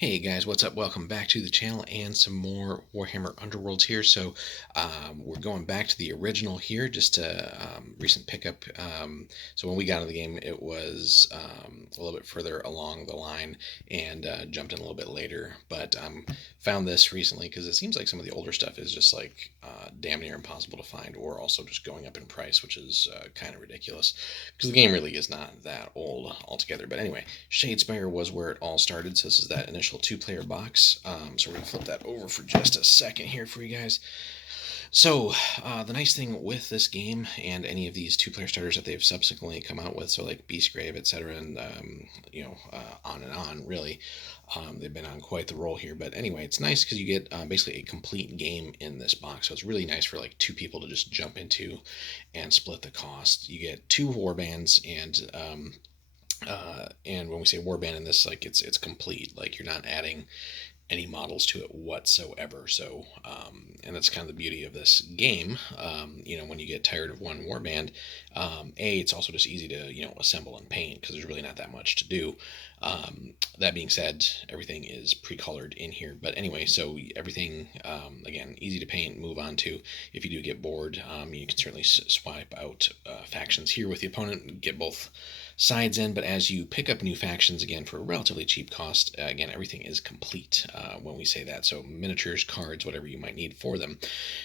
Hey guys, what's up? Welcome back to the channel and some more Warhammer Underworlds here. We're going back to the original here, just a recent pickup. So when we got into the game, it was a little bit further along the line and jumped in a little bit later. But found this recently because it seems like some of the older stuff is just like damn near impossible to find, or also just going up in price, which is kind of ridiculous because the game really is not that old altogether. But anyway, Shadespire was where it all started. So this is that initial two-player box. So we're gonna flip that over for just a second here for you guys. So the nice thing with this game and any of these two-player starters that they've subsequently come out with, so like Beastgrave, etc., and on and on, really, they've been on quite the roll here. But anyway, it's nice because you get basically a complete game in this box. So it's really nice for like two people to just jump into and split the cost. You get two warbands and when we say warband in this, like it's complete. Like you're not adding any models to it whatsoever. And that's kind of the beauty of this game. When you get tired of one warband, it's also just easy to assemble and paint because there's really not that much to do. That being said, everything is pre-colored in here. But anyway, so everything again easy to paint. Move on to if you do get bored, you can certainly swipe out factions here with the opponent and get both sides in. But as you pick up new factions again for a relatively cheap cost, again everything is complete when we say that. So miniatures, cards, whatever you might need for them.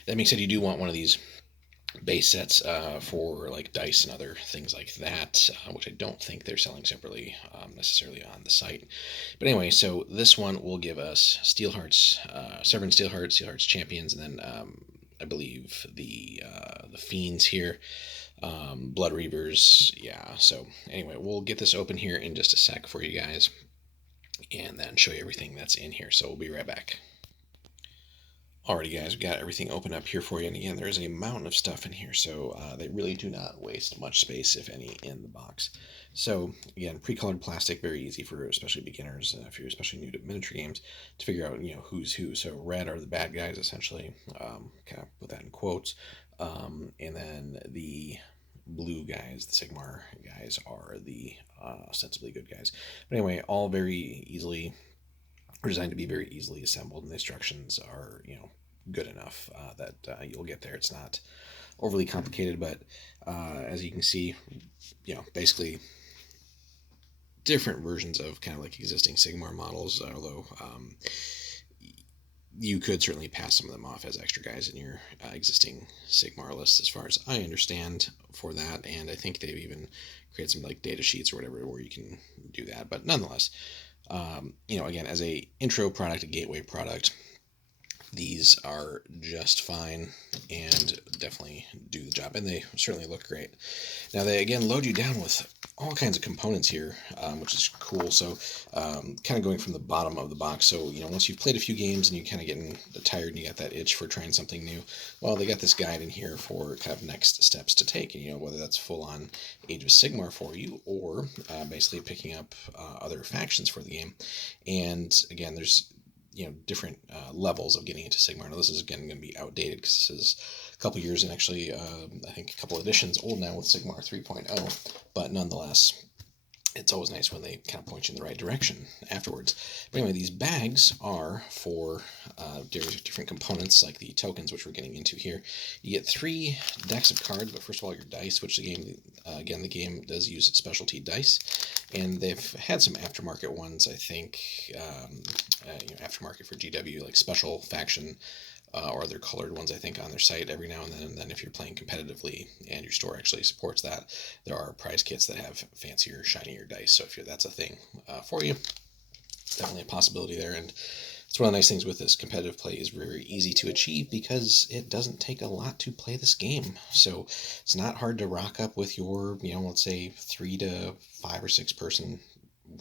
That being said, you do want one of these base sets for like dice and other things like that, which I don't think they're selling separately necessarily on the site. But anyway, so this one will give us Steel Hearts, Severin Steel Hearts Champions, and then I believe the Fiends here, Blood Reavers. Yeah. So anyway, we'll get this open here in just a sec for you guys, and then show you everything that's in here. So we'll be right back. Alrighty, guys, we got everything open up here for you. And again, there's a mountain of stuff in here, so they really do not waste much space, if any, in the box. So again, pre-colored plastic, very easy for especially beginners, if you're especially new to miniature games, to figure out who's who. So red are the bad guys, essentially, kind of put that in quotes, and then the blue guys, the Sigmar guys, are the ostensibly good guys. But anyway, all very easily are designed to be very easily assembled, and the instructions are good enough that you'll get there. It's not overly complicated, but as you can see, basically different versions of kind of like existing Sigmar models, although you could certainly pass some of them off as extra guys in your existing Sigmar list, as far as I understand, for that. And I think they've even created some like data sheets or whatever where you can do that. But nonetheless, again, as a intro product, a gateway product, these are just fine and definitely do the job, and they certainly look great. Now they again load you down with all kinds of components here, which is cool. So kind of going from the bottom of the box, so once you've played a few games and you're kind of getting tired and you got that itch for trying something new, well, they got this guide in here for kind of next steps to take, and whether that's full on Age of Sigmar for you, or basically picking up other factions for the game. And again, there's different levels of getting into Sigmar. Now this is again going to be outdated because this is a couple years and actually I think a couple editions old now with Sigmar 3.0, but nonetheless it's always nice when they kind of point you in the right direction afterwards. But anyway, these bags are for different components, like the tokens, which we're getting into here. You get 3 decks of cards, but first of all, your dice, which the game does use specialty dice, and they've had some aftermarket ones, I think, aftermarket for GW, like special faction or other colored ones, I think, on their site every now and then. And then if you're playing competitively and your store actually supports that, there are prize kits that have fancier, shinier dice. So if that's a thing for you, definitely a possibility there. And it's one of the nice things with this competitive play is very easy to achieve because it doesn't take a lot to play this game. So it's not hard to rock up with your, let's say 3 to 5 or 6 person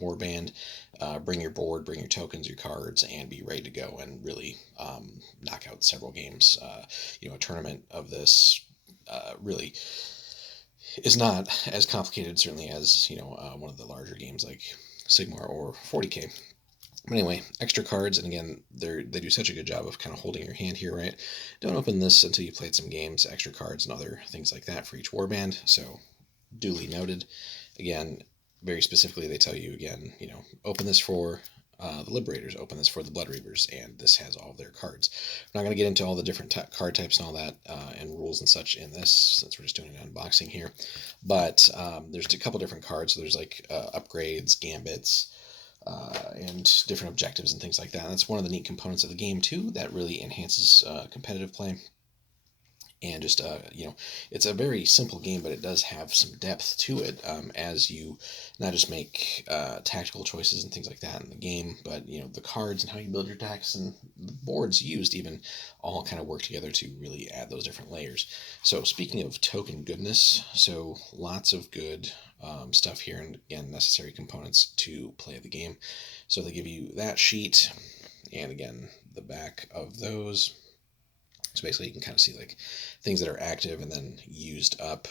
warband, bring your board, bring your tokens, your cards, and be ready to go and really knock out several games. A tournament of this really is not as complicated, certainly, as one of the larger games like Sigmar or 40k. But anyway, extra cards, and again, they do such a good job of kind of holding your hand here, right? Don't open this until you've played some games, extra cards and other things like that for each warband, so duly noted. Again, very specifically, they tell you, again, open this for the Liberators open this for the Blood Reavers, and this has all of their cards. I'm not going to get into all the different card types and all that and rules and such in this, since we're just doing an unboxing here. But there's a couple different cards. So there's like upgrades, gambits, and different objectives and things like that. And that's one of the neat components of the game too that really enhances competitive play. And just it's a very simple game, but it does have some depth to it, as you not just make tactical choices and things like that in the game, but the cards and how you build your decks and the boards used even all kind of work together to really add those different layers. So speaking of token goodness, so lots of good stuff here, and again, necessary components to play the game. So they give you that sheet, and again, the back of those. So basically, you can kind of see like things that are active and then used up,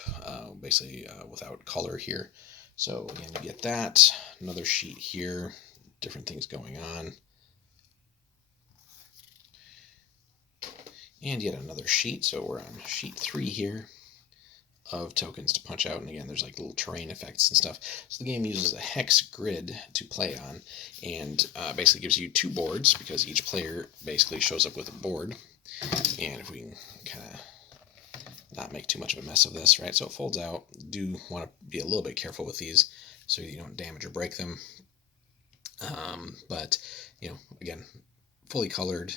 without color here. So again, you get that. Another sheet here, different things going on. And yet another sheet. So we're on sheet 3 here of tokens to punch out. And again, there's like little terrain effects and stuff. So the game uses a hex grid to play on, and basically gives you 2 boards, because each player basically shows up with a board. And if we can kind of not make too much of a mess of this, right? So it folds out. Do want to be a little bit careful with these so you don't damage or break them. But, again, fully colored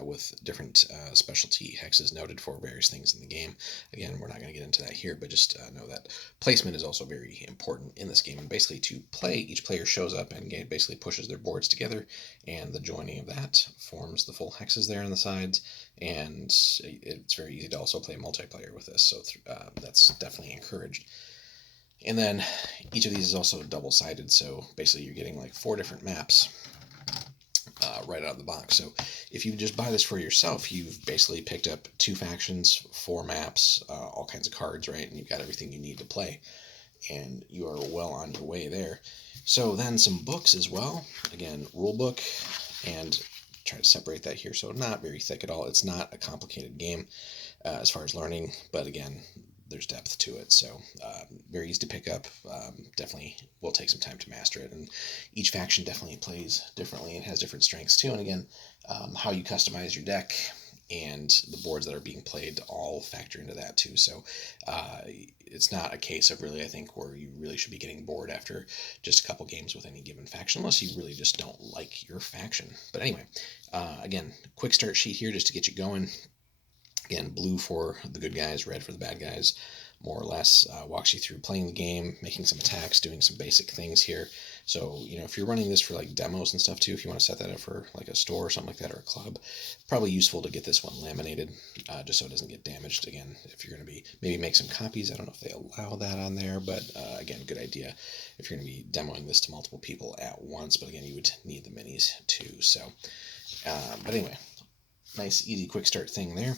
with different specialty hexes noted for various things in the game. Again, we're not going to get into that here, but just know that placement is also very important in this game. And basically, to play, each player shows up and basically pushes their boards together, and the joining of that forms the full hexes there on the sides. And it's very easy to also play multiplayer with this, so that's definitely encouraged. And then each of these is also double-sided, so basically you're getting like 4 different maps right out of the box. So if you just buy this for yourself, you've basically picked up 2 factions, 4 maps, all kinds of cards, right? And you've got everything you need to play, and you are well on your way there. So then some books as well. Again, rule book, and try to separate that here. So not very thick at all. It's not a complicated game as far as learning, but again, there's depth to it. So very easy to pick up. Definitely will take some time to master it. And each faction definitely plays differently and has different strengths too. And again, how you customize your deck and the boards that are being played all factor into that too. So it's not a case of really, I think, where you really should be getting bored after just a couple games with any given faction, unless you really just don't like your faction. But anyway, again, quick start sheet here just to get you going. Again, blue for the good guys, red for the bad guys, more or less. Walks you through playing the game, making some attacks, doing some basic things here. So, if you're running this for like demos and stuff too, if you want to set that up for like a store or something like that, or a club, probably useful to get this one laminated, just so it doesn't get damaged. Again, if you're going to be, maybe make some copies. I don't know if they allow that on there, but again, good idea if you're going to be demoing this to multiple people at once. But again, you would need the minis too. So, but anyway, nice, easy, quick start thing there.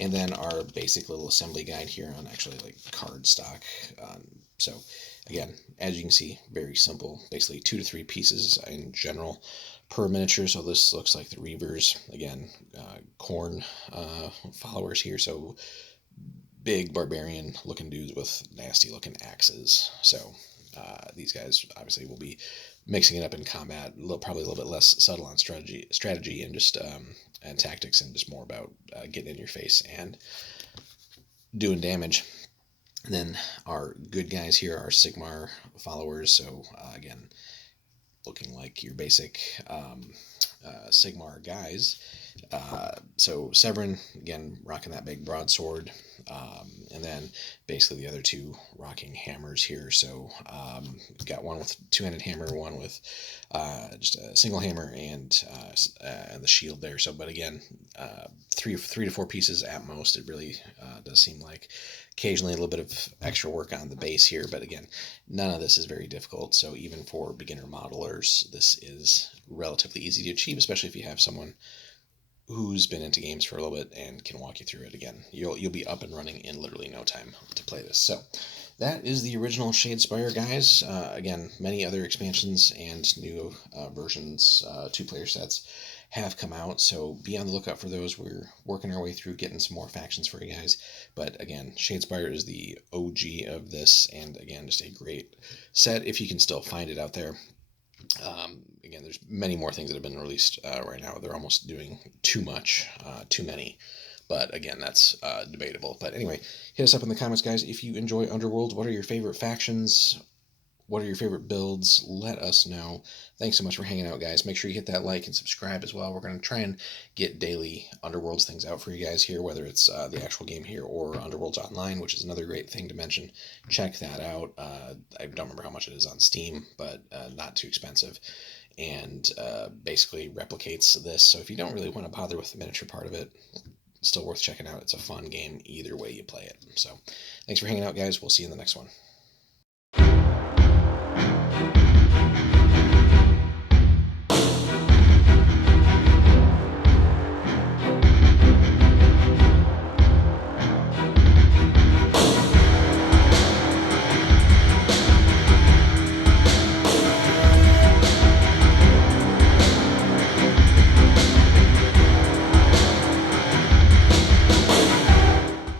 And then our basic little assembly guide here on actually like card stock. So again, as you can see, very simple, basically 2 to 3 pieces in general per miniature. So this looks like the Reavers, again, Khorne followers here. So big barbarian looking dudes with nasty looking axes. So these guys obviously will be mixing it up in combat, probably a little bit less subtle on strategy and just and tactics, and just more about getting in your face and doing damage. And then our good guys here are Sigmar followers. So again, looking like your basic Sigmar guys. So Severin, again, rocking that big broadsword. And then basically the other 2 rocking hammers here. So got one with 2-handed hammer, one with just a single hammer, and the shield there. So, but again, 3 to 4 pieces at most. It really does seem like occasionally a little bit of extra work on the base here, but again, none of this is very difficult. So even for beginner modelers, this is relatively easy to achieve, especially if you have someone who's been into games for a little bit and can walk you through it. Again, you'll be up and running in literally no time to play this. So that is the original Shadespire, guys. Again, many other expansions and new versions, 2-player sets have come out, so be on the lookout for those. We're working our way through getting some more factions for you guys. But again, Shadespire is the OG of this, and again, just a great set if you can still find it out there. Again, there's many more things that have been released right now. They're almost doing too much, too many. But again, that's debatable. But anyway, hit us up in the comments, guys. If you enjoy Underworld, what are your favorite factions? What are your favorite builds? Let us know. Thanks so much for hanging out, guys. Make sure you hit that like and subscribe as well. We're going to try and get daily Underworlds things out for you guys here, whether it's the actual game here or Underworlds Online, which is another great thing to mention. Check that out. I don't remember how much it is on Steam, but not too expensive. And basically replicates this. So if you don't really want to bother with the miniature part of it, it's still worth checking out. It's a fun game either way you play it. So thanks for hanging out, guys. We'll see you in the next one.